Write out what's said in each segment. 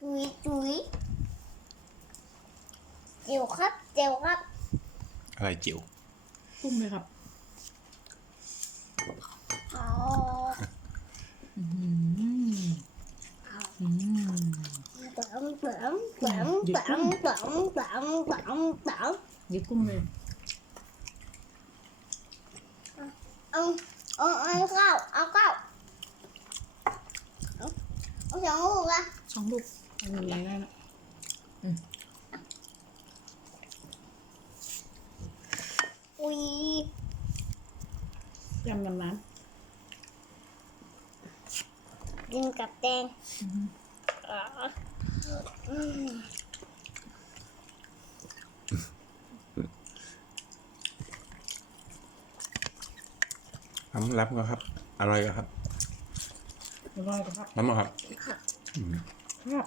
chuối chuối chịu khắp chịu khắp phải chịu không được gặp Ông, ông ăn không? Ông không? Ông, ông sống được không? Sống มีได้ละอุ้ยยำยำนั้นกินกับแดงทำรับก็ครับ อร่อยก็ครับ อร่อยก็ครับน้ำมันครับครับ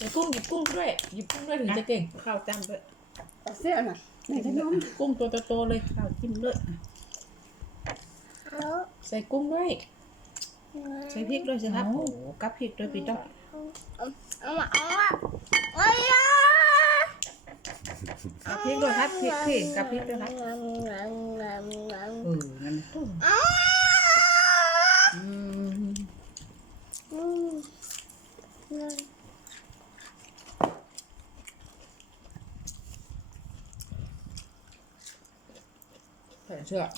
จะกุ้งหยิบกุ้งด้วยหยิบกุ้งด้วยถึงจะเก่งข้าวจานเลยเสี้ยนะใไหนจะน้องกุ้งตัวโตๆเลยข้าวจิ้มเลยใส่กุ้งด้วย ใส่พริกด้วยสิครับโอ้กับพริกด้วยพี่ต้องเอามาเอามาโอ้ยพริกด้วยครับพริกพริกกับพริกด้วยครับเออนั่น phải chưa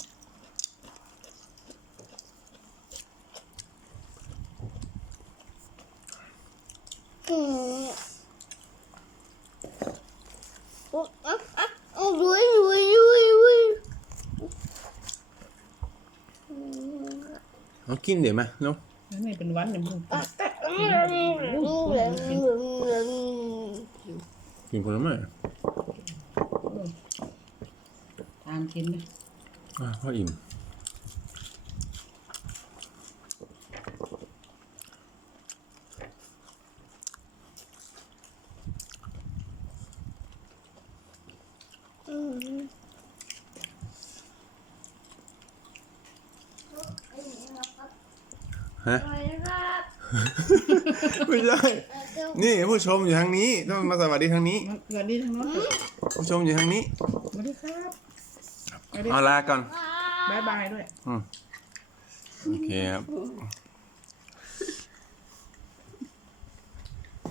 nó kín để mà nó này bình vắn này kín quá lắm rồi ăn kín đi อก็อิ่มไม่ใช่นี่ ผู้ชมอยู่ทางนี้ต้องมาสวัสดีทางนี้ สวัสดีทางนู้นผู้ชมอยู่ทางนี้ สวัสดีครับเอาละก่อนบายบายด้วยโอเคครับ